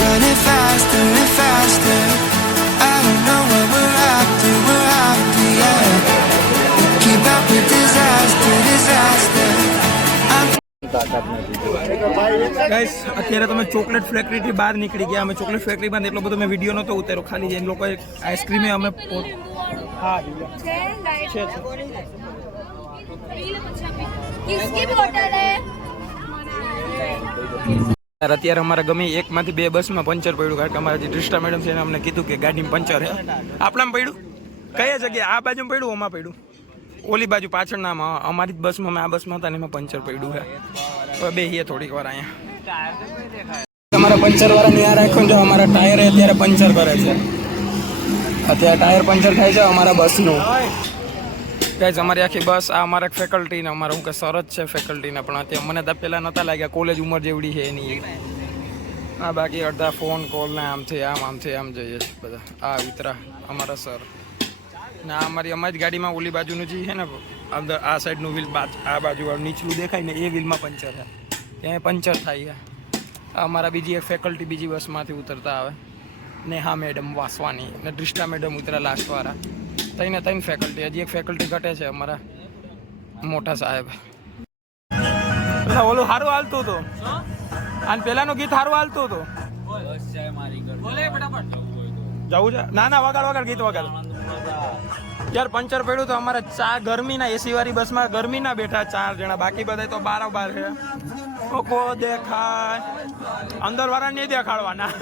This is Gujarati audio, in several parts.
running faster and faster. I don't know what we're after, yeah. We keep up with disaster, disaster. Guys અત્યારે તમે ચોકલેટ ફેક્ટરીથી બહાર નીકળી ગયા. અમે ચોકલેટ ફેક્ટરીમાં એટલો બધો મેં વિડીયો નહોતો ઉતાર્યો, ખાલી એ લોકો આઈસ્ક્રીમે અમે હા છે અત્યારે અમારા ગમે એકમાંથી બે બસમાં પંચર પડ્યું, કારણ કે અમારા જે દૃષ્ટા મેડમ છે એને અમને કીધું કે ગાડીમાં પંચર છે. આપણામાં પડ્યું કઈ જગ્યાએ? આ બાજુમાં પડ્યું, ઓમાં પડ્યું, ઓલી બાજુ પાછળનામાં અમારી જ બસમાં, મેં આ બસમાં હતા ને એમાં પંચર પડ્યું છે. હવે બેહીએ થોડીક વાર અહીંયા. અમારા પંચર વાળા નિહાર રાખ્યો જો અમારા ટાયર અત્યારે પંચર કરે છે. અત્યારે ટાયર પંચર થાય છે અમારા બસનું. ગાઈસ અમારી આખી બસ આ અમારા ફેકલ્ટીને અમારા હું કે સર જ છે ફેકલ્ટીને, પણ અત્યારે મને તો પહેલાં નહોતા લાગ્યા, કોલેજ ઉંમર જેવડી છે એની. આ બાકી અડધા ફોન કોલ ને આમથી આમ જઈએ છે બધા. આ વિતરા અમારા સર ને અમારી ગાડીમાં ઓલી બાજુનું જે છે ને અંદર આ સાઈડનું વ્હીલ આ બાજુ નીચલું દેખાય ને એ વ્હીલમાં પંચર છે, ત્યાં પંચર થાય છે. અમારા બીજી એક ફેકલ્ટી બીજી બસમાંથી ઉતરતા આવે, નેહા મેડમ વાસવાની ને દૃષ્ટા મેડમ ઉતરા લાસ્ટવાળા. ત્રણ ફેકલ્ટી, હજી એક ફેકલ્ટી ઘટે છે અમારા મોટા સાહેબ. ઓલું સારું હાલતું હતું અને પેલાનું ગીત સારું હાલતું હતું. જવું છે? ના વગાડ ગીત વગાડ. યાર પંચર પડ્યું તો અમારે ગરમીના એસી વાળી બસમાં ગરમીના બેઠા 4 જણા, બાકી બધા તો બાર છે. કો દેખાય અંદર વાળા નહીં દેખાડવાના.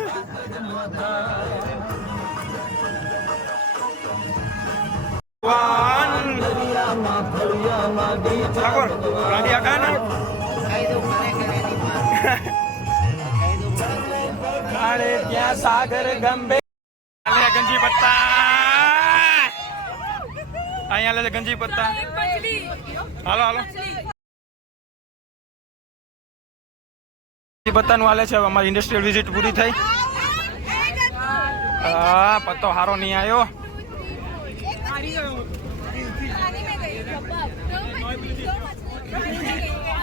ગાડી આગળ ત્યાં સાગર ગંભે ગંજી પત્તા અહીંયા લે ગંજી પત્તા. હાલો પત્તાનું હાલે છે. અમારી ઇન્ડસ્ટ્રીયલ વિઝિટ પૂરી થઈ. હા પત્તો હારો નહીં આવ્યો.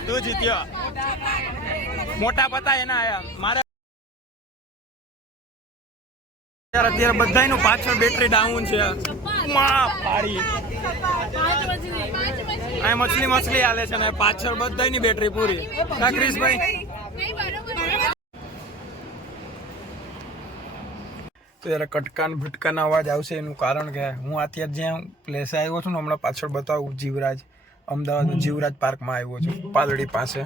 તું જીત્યો. મોટા પત્તા એના આયા. મારે અત્યારે બધાનું પાછળ બેટરી ડાઉન છે. મછલી હાલે છે ને પાછળ બધાની બેટરી પૂરી. ક્રિશભાઈ તો યાર કટકાન ભટકાના અવાજ આવશે, એનું કારણ કે હું અત્યારે જ્યાં પ્લેસે આવ્યો છું ને હમણાં પાછળ બતાવું, જીવરાજ અમદાવાદમાં જીવરાજ પાર્કમાં આવ્યો છું, પાલડી પાસે.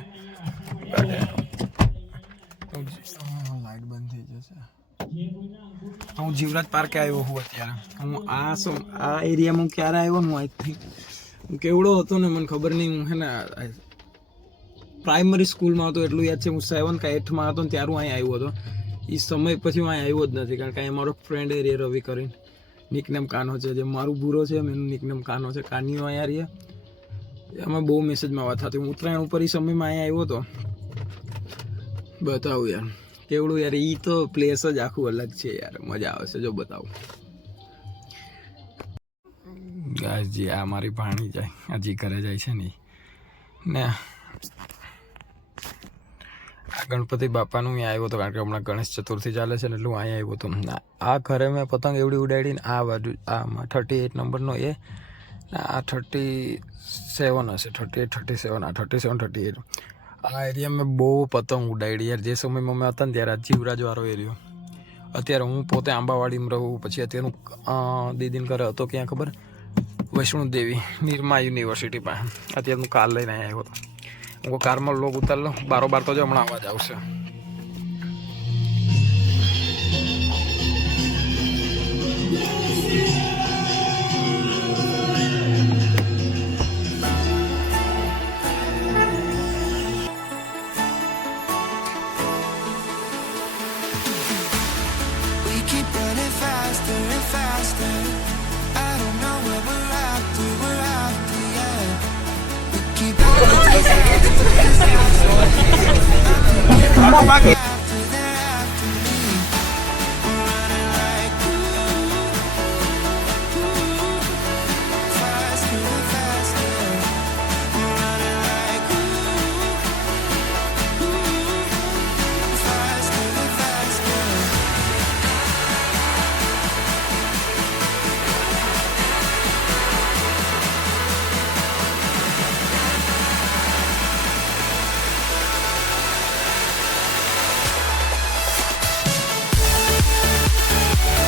લાઈટ બંધ થઈ જશે. હું જીવરાજ પાર્કે આવ્યો છું અત્યારે. હું આ એરિયામાં હું ક્યારે આવ્યો હું આઈ થિંક હું કેવડો હતો ને મને ખબર નહીં. હું હે ને પ્રાઇમરી સ્કૂલમાં હતો એટલું યાદ છે. હું 7 કે 8માં હતો ને ત્યારે હું અહીં આવ્યો હતો. એ સમય પછી હું અહીં આવ્યો જ નથી, કારણ કે અહીં મારો ફ્રેન્ડ એ રવિ કરીને નિકનેમ કાનો છે, જે મારું બુરો છે એનું નિકનેમ કાનો છે. કાનીઓ અહીંયા રહીએ, એમાં બહુ મેસેજમાં વાત થતી. હું ઉત્તરાયણ ઉપર એ સમયમાં અહીંયા આવ્યો હતો. બતાવું યાર કેવડું યાર, એ તો પ્લેસ જ આખું અલગ છે યાર, મજા આવશે જો બતાવું. ગાયજી આ મારી ભાણી જાય, હજી ઘરે જાય છે ને આ ગણપતિ બાપાનું અહીં આવ્યો હતો, કારણ કે હમણાં ગણેશ ચતુર્થી ચાલે છે ને એટલે હું અહીંયા આવ્યો હતો. આ ઘરે મેં પતંગ એવડી ઉડાડીને આ બાજુ આમાં 38 નંબરનો એ, આ 37 હશે, 38 37 આ 37 38 આ એરિયા મેં બહુ પતંગ ઉડાડી યાર. જે સમયમાં મેં હતા ને ત્યારે આ જીવરાજવાળો એરિયો. અત્યારે હું પોતે આંબાવાડીમાં રહું, પછી અત્યારનું દીદીને ઘરે હતો ક્યાં ખબર, વૈષ્ણોદેવી નિરમા યુનિવર્સિટી પાસે. અત્યારનું કાર લઈને આવ્યો હતો. હું કારમાં લોક ઉતાર લો, બારોબાર તો જો હમણાં અવાજ આવશે. Keep